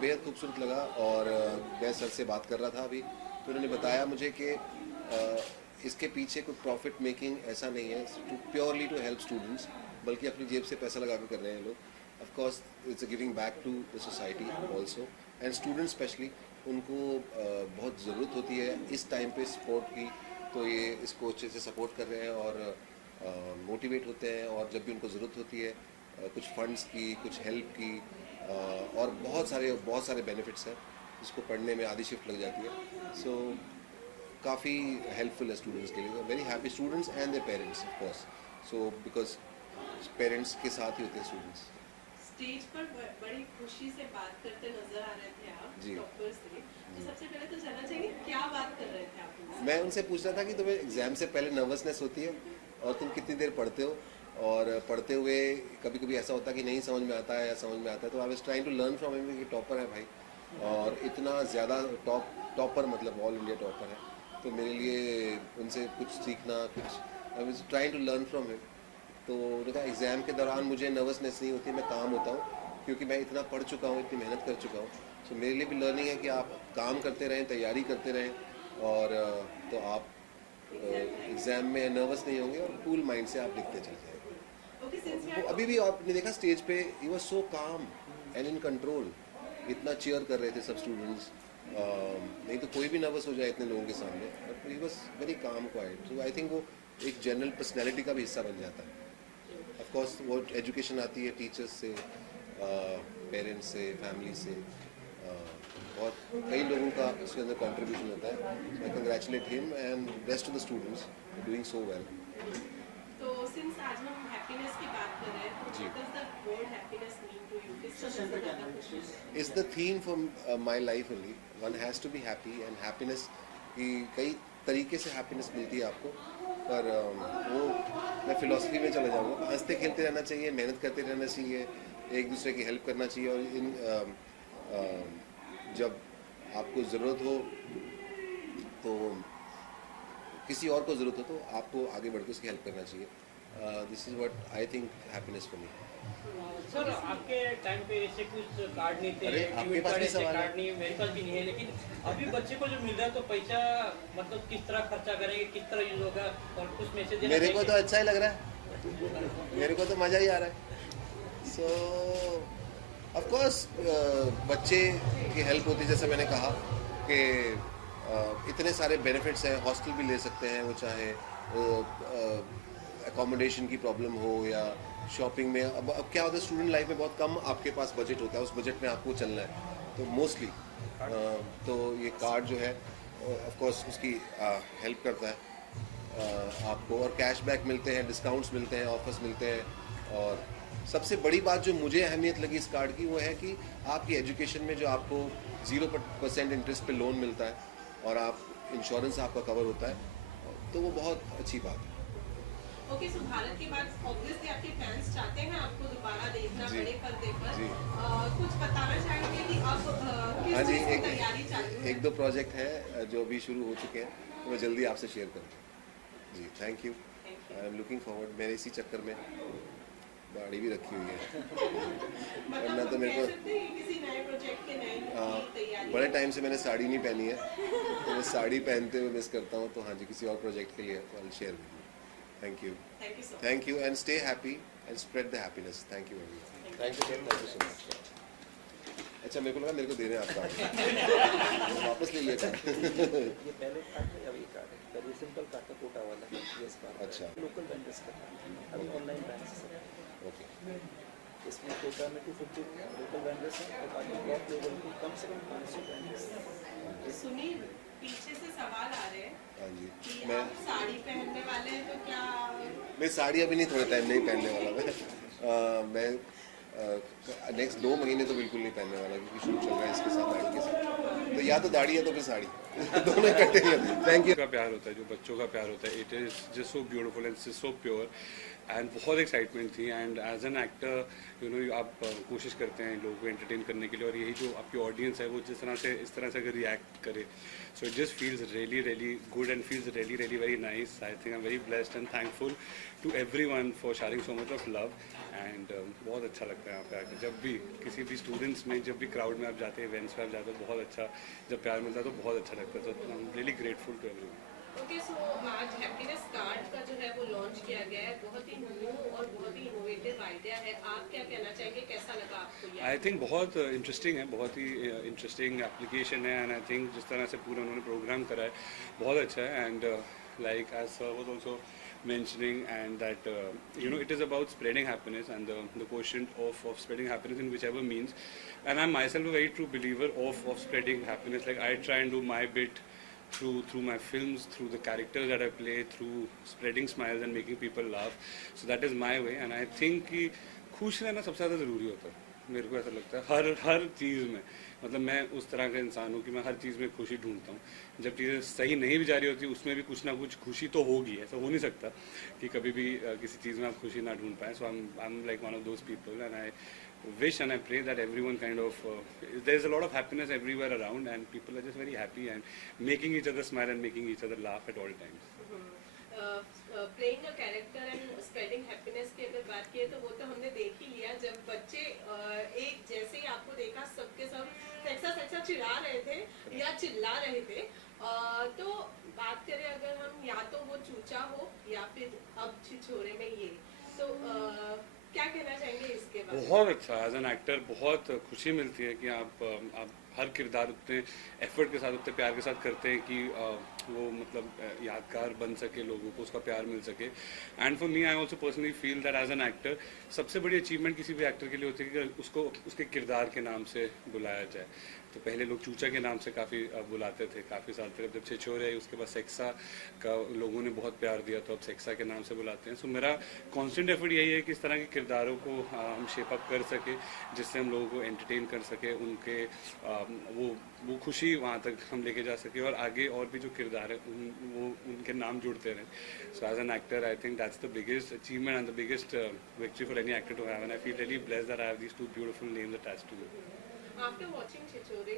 बेहद खूबसूरत लगा। और मैं सर से बात कर रहा था अभी, तो उन्होंने बताया मुझे कि इसके पीछे कोई प्रॉफिट मेकिंग ऐसा नहीं है, प्योरली टू हेल्प स्टूडेंट्स, बल्कि अपनी जेब से पैसा लगा कर रहे हैं लोग। Of course it's a giving back to the society also, and students specially उनको बहुत ज़रूरत होती है इस टाइम पे सपोर्ट की। तो ये इसको अच्छे से सपोर्ट कर रहे हैं और मोटिवेट होते हैं, और जब भी उनको ज़रूरत होती है कुछ फंड्स की, कुछ हेल्प की, और बहुत सारे बेनिफिट्स हैं जिसको पढ़ने में आधी शिफ्ट लग जाती है। सो काफ़ी हेल्पफुल है स्टूडेंट्स के लिए। Very happy students and their parents of course, so because parents के साथ ही होते हैं स्टूडेंट्स। स्टेज पर बड़ी खुशी से बात करते नजर आ रहे थे आप जी टॉपर से, तो सबसे पहले तो जानना चाहिए क्या बात कर रहे थे आप उनसे? मैं उनसे पूछ रहा था कि तुम्हें एग्ज़ाम से पहले नर्वसनेस होती है और तुम कितनी देर पढ़ते हो, और पढ़ते हुए कभी कभी ऐसा होता है कि नहीं समझ में आता है या समझ में आता है। तो I was trying to learn from him कि टॉपर है भाई, और इतना ज़्यादा टॉपर मतलब ऑल इंडिया टॉपर है, तो मेरे लिए उनसे कुछ सीखना, कुछ I was trying to learn from him. तो उन्होंने कहा एग्ज़ाम के दौरान मुझे नर्वसनेस नहीं होती, मैं काम होता हूँ क्योंकि मैं इतना पढ़ चुका हूँ, इतनी मेहनत कर चुका हूँ। सो मेरे लिए भी लर्निंग है कि आप काम करते रहें, तैयारी करते रहें, और तो आप एग्ज़ाम में नर्वस नहीं होंगे और कूल माइंड से आप लिखते चले जाएंगे। ओके, सिंस वी वो आर अभी भी आपने देखा स्टेज पे ही वाज सो काम एंड इन कंट्रोल, इतना चीयर कर रहे थे सब स्टूडेंट्स। नहीं तो कोई भी नर्वस हो जाए इतने लोगों के सामने, but he was very calm quite. So I think वो एक जनरल पर्सनैलिटी का भी हिस्सा बन जाता है। ऑफ कोर्स वो एजुकेशन आती है टीचर्स से, पेरेंट्स से, फैमिली से, और कई लोगों का उसके अंदर कंट्रीब्यूशन होता है। So I congratulate him and rest of the students doing so well. तो सिंस आज हम हैप्पीनेस की बात कर रहे हैं, तो जी। What does the word happiness mean to you? किस तरह से ज्यादा खुशी है? Is the theme for my life only. One has to be happy, and happiness की कई तरीके से happiness मिलती है आपको, पर वो मैं फिलोसफी में चला जाऊँगा। हंसते खेलते रहना चाहिए, मेहनत करते रहना चाहिए, एक दूसरे की हेल्प करना चाहिए, और जब आपको ज़रूरत हो, तो किसी और को ज़रूरत हो, तो आपको आगे बढ़ के उसकी हेल्प करना चाहिए। This is what I think happiness for me. Sir आपके टाइम पे ऐसे कुछ कार्ड नहीं थे, अरे, आपके डेबिट पास कार्ड भी ऐसे सवाल है? कार्ड नहीं, मेरे पास भी नहीं है, लेकिन अभी बच्चे को जो मिल रहा है तो पैसा मतलब किस तरह खर्चा करेंगे, किस तरह यूज होगा, और कुछ मैसेज मेरे को तो अच्छा ही लग रहा है, मेरे को तो मज़ा ही आ रहा है। सो ऑफ कोर्स बच्चे की हेल्प होती है, जैसे मैंने कहा कि इतने सारे बेनिफिट्स हैं, हॉस्टल भी ले सकते हैं वो, चाहे अकोमोडेशन की प्रॉब्लम हो या शॉपिंग में। अब क्या होता है, स्टूडेंट लाइफ में बहुत कम आपके पास बजट होता है, उस बजट में आपको चलना है, तो मोस्टली तो ये कार्ड जो है ऑफ कोर्स उसकी हेल्प करता है आपको, और कैशबैक मिलते हैं, डिस्काउंट्स मिलते हैं, ऑफर्स मिलते हैं। और सबसे बड़ी बात जो मुझे अहमियत लगी इस कार्ड की, वो है कि आपकी एजुकेशन में जो आपको 0% इंटरेस्ट पे लोन मिलता है, और आप इंश्योरेंस आपका कवर होता है, तो वो बहुत अच्छी बात है। ओके, सो भारत के बाद ऑब्वियसली आपके फैंस चाहते हैं आपको दोबारा देखना जी। बड़े पर्दे पर। जी। कुछ बताना चाहेंगे कि अब किस हाँ जी, चीज़ की तैयारी चालू है? एक दो प्रोजेक्ट है जो अभी शुरू हो चुके हैं, तो मैं जल्दी आपसे शेयर करूँगा। जी, thank you. I am looking forward. मेरे इसी चक्कर में गाड़ी भी रखी हुई है, वरना तो मेरे को कह सकते हैं कि किसी नए प्रोजेक्ट के नए की तैयारी बड़े टाइम से मैंने साड़ी नहीं पहनी है, तो मैं साड़ी पहनते हुए मिस करता हूँ। तो हाँ जी, किसी और प्रोजेक्ट के लिए I will share with you. Thank you, thank you so much. Thank you, and stay happy and spread the happiness. Thank you very much. Thank you so much. अच्छा, मेरे को लगा मेरे को दे रहे हैं आपका, वापस ले लिया। ये पहले कार्ड है, अभी कार्ड है, पहले सिंपल कार्ड था, कोटा वाला यस कार्ड। अच्छा। लोकल वेंडर्स का था, अभी ऑनलाइन बैंक से ओके, इसमें कोटा में 250 लोकल वेंडर्स हैं, और बाकी ब्लॉक लेवल की कम से कम 500 वेंडर्स। सुनील, पीछे से सवाल आ रहे हैं हाँ जी। कि मैं आप साड़ी पहनने वाले हैं, तो क्या मैं साड़ी अभी नहीं, थोड़े टाइम नहीं पहनने वाला मैं नेक्स्ट 2 महीने तो बिल्कुल नहीं पहनने वाला, क्योंकि शूट चल रहा है इसके साथ, दाढ़ी के साथ। तो या तो दाढ़ी है तो फिर साड़ी, दोनों इकट्ठे नहीं होते। Thank you. का प्यार होता है, जो बच्चों का प्यार होता है, it is just so beautiful and so pure and बहुत एक्साइटमेंट थी। एंड एज एन एक्टर आप कोशिश करते हैं लोगों को एंटरटेन करने के लिए, और यही जो आपकी ऑडियंस है वो जिस तरह से इस तरह से अगर रिएक्ट करे, so it just feels really really good and feels really really very nice. I think I am very blessed and thankful to everyone for sharing so much of love. And बहुत अच्छा लगता है यहाँ पे आकर, जब भी किसी भी स्टूडेंट्स में, जब भी क्राउड में आप जाते हैं, इवेंट्स में आप जाते हो, बहुत अच्छा जब प्यार मिलता है तो बहुत अच्छा लगता है। तो I am really grateful to everyone. Okay, so आज हैप्पीनेस कार्ड का जो है वो लॉन्च किया गया है, बहुत ही न्यू और बहुत ही इनोवेटिव आइडिया है। आप क्या कहना चाहेंगे, कैसा लगा आपको ये? आई थिंक बहुत इंटरेस्टिंग है, बहुत ही इंटरेस्टिंग एप्लीकेशन है। एंड आई थिंक जिस तरह से पूरा उन्होंने प्रोग्राम करा है बहुत अच्छा है। And like as sir was also mentioning, and that it is about spreading happiness and the quotient of spreading happiness in whichever means. And I'm myself a very true believer of spreading happiness. Like I try and do my bit through my films, through the characters that I play, through spreading smiles and making people laugh. So that is my way, and I think कि खुश रहना सबसे ज़्यादा ज़रूरी होता है, मेरे को ऐसा लगता है हर चीज़ में। मतलब मैं उस तरह का इंसान हूँ कि मैं हर चीज़ में खुशी ढूंढता हूँ। जब चीज़ें सही नहीं भी जा रही होती उसमें भी कुछ ना कुछ खुशी तो होगी, ऐसा हो नहीं सकता कि कभी भी किसी चीज़ में आप खुशी ना ढूंढ पाएँ। So I am like one of those people, and I wish and I pray that everyone kind of there's a lot of happiness everywhere around, and people are just very happy and making each other smile and making each other laugh at all times. Playing a character and spreading happiness की अगर बात की तो वो तो हमने देख ही लिया। जब बच्चे एक जैसे ही आपको देखा सबके सब सेक्सा चिढ़ा रहे थे या चिल्ला रहे थे। तो बात करें अगर हम, या तो वो चूचा हो या फिर अब छिछोरे में ये, तो क्या कहना चाहेंगे इसके बारे में? बहुत अच्छा, एज एन एक्टर बहुत खुशी मिलती है कि आप हर किरदार उतने एफर्ट के साथ, उतने प्यार के साथ करते हैं कि वो मतलब यादगार बन सके, लोगों को उसका प्यार मिल सके। And for me I also personally feel that as an actor सबसे बड़ी अचीवमेंट किसी भी एक्टर के लिए होती है कि उसको उसके किरदार के नाम से बुलाया जाए। तो पहले लोग चूचा के नाम से काफ़ी बुलाते थे काफ़ी साल तक, जब छिछोरे आई उसके बाद सेक्सा का लोगों ने बहुत प्यार दिया तो अब सेक्सा के नाम से बुलाते हैं। सो मेरा कॉन्स्टेंट एफर्ट यही है कि इस तरह के किरदारों को हम शेप अप कर सके, जिससे हम लोगों को एंटरटेन कर सके, उनके वो खुशी वहाँ तक हम लेके जा सके, और आगे और भी जो किरदार है वो उनके नाम जुड़ते रहें। So as an actor I think that's the biggest achievement and the biggest victory for any actor to have, and I feel really blessed that I have these two beautiful names attached to me. After watching Chichore,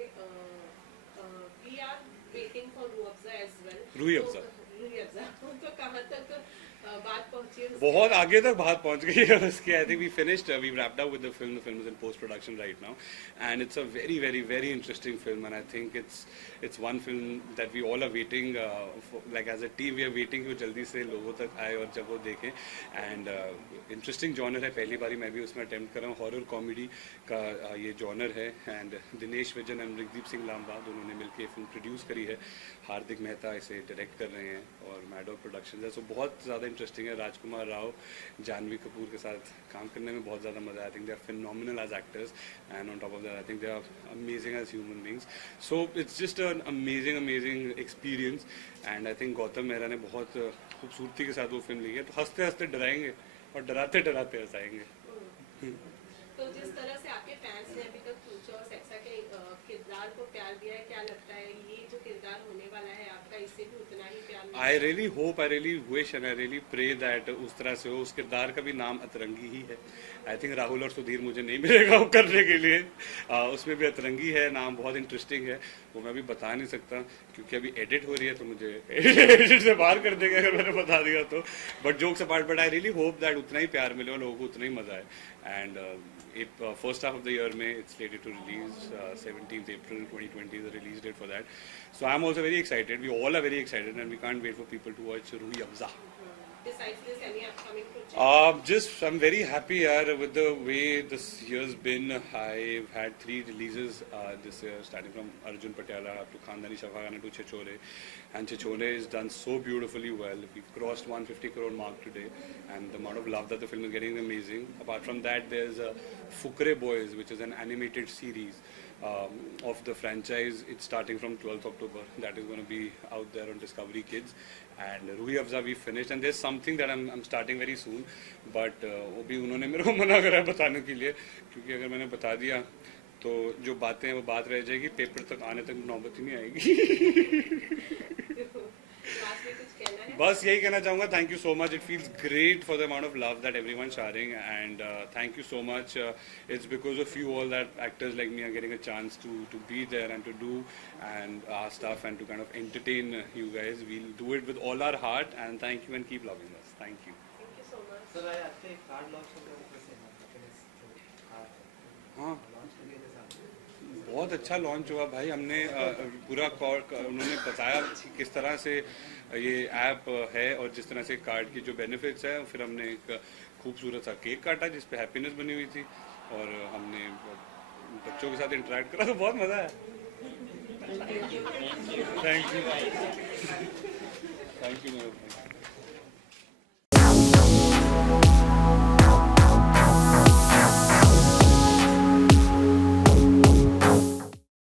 we are waiting for Ruhi Afza as well. Ruhi Afza तो कहाँ तक बात पहुँची है? बहुत आगे तक बात पहुंच गई है उसकी। I think we finished, we wrapped up with the film. The film is in post production right now, and it's a very very very interesting film, and I think it's one film that we all are waiting for, like as a team we are waiting कि वो जल्दी से लोगों तक आए और जब वो देखें। एंड इंटरेस्टिंग जॉनर है, पहली बारी मैं भी उसमें अटेम्प्ट कर रहा हूँ। हॉरर कॉमेडी का ये जॉनर है, एंड दिनेश विजन एंड ऋगदीप सिंह लांबा दोनों ने मिलकर फिल्म प्रोड्यूस करी है। हार्दिक मेहता इसे डायरेक्ट कर रहे हैं और मैडॉग प्रोडक्शन है। सो बहुत ज़्यादा इंटरेस्टिंग है। राजकुमार राव, जानवी कपूर के साथ काम करने में बहुत ज़्यादा मज़ा। I think they are phenomenal as actors, and on top of that I think they are amazing as human beings. So it's just an amazing experience, and I think Gautam Mehra ने बहुत खूबसूरती के साथ वो फिल्म ली है। तो हंसते हंसते डराएंगे और डराते डराते हंसाएंगे। तो जिस तरह से आपके फैंस ने अभी तक चूचा और सेक्सा के किरदार को प्यार दिया है, क्या लगता है ये जो किरदार होने वाला है आपका, इससे भी उतना ही प्यार मिलेगा? I really hope, I really wish and I really pray that उस तरह से हो। उस किरदार का भी नाम अतरंगी ही है। आई थिंक राहुल और सुधीर मुझे नहीं मिलेगा वो करने के लिए। उसमें भी अतरंगी है, नाम बहुत इंटरेस्टिंग है, वो मैं अभी बता नहीं सकता क्योंकि अभी एडिट हो रही है तो मुझे एडिट से बाहर कर देगा अगर मैंने बता दिया तो। But jokes apart, but I really hope that उतना ही प्यार मिले और लोगों को उतना ही मजा आए। And first half of the year में it's slated to release 17th April 2020 is the release date for that. So I'm also very excited. We all are very excited, and we can't wait for people to watch Ruhi Afza. Besides this, any upcoming project? Just I'm very happy with the way this year's been. I've had 3 releases this year, starting from Arjun Patiala up to Khandani Shafagana to Chichore, and Chichore is done so beautifully well. We've crossed 150 crore mark today, and the amount of love that the film is getting is amazing. Apart from that, there's Fukre Boys, which is an animated series of the franchise. It's starting from 12th October. That is going to be out there on Discovery Kids. And Ruhi Afza we finished, and there's something that I'm starting very soon, but वो भी उन्होंने मेरे को मना करा बताने के लिए, क्योंकि अगर मैंने बता दिया तो जो बातें हैं वो बात रह जाएगी, पेपर तक आने तक नौबत ही नहीं आएगी। लास्ट में कुछ कहना है? बस यही कहना चाहूँगा, thank you so much. It feels great for the amount of love that everyone sharing, and thank you so much. It's because of you all that actors like me are getting a chance to be there and to do and our stuff and to kind of entertain you guys. We'll do it with all our heart, and thank you and keep loving us. Thank you. Thank you so much. Sir आज आपके card launch हो गया कैसे happiness जो card हाँ, launch हो गया जैसा बहुत अच्छा लॉन्च हुआ भाई. हमने पूरा उन्होंने बताया कि किस तरह से ये ऐप है और जिस तरह से कार्ड की जो बेनिफिट्स है. फिर हमने एक खूबसूरत सा केक काटा जिस पे हैप्पीनेस बनी हुई थी और हमने बच्चों के साथ इंटरेक्ट करा तो बहुत मज़ा आया. Thank you. Thank you.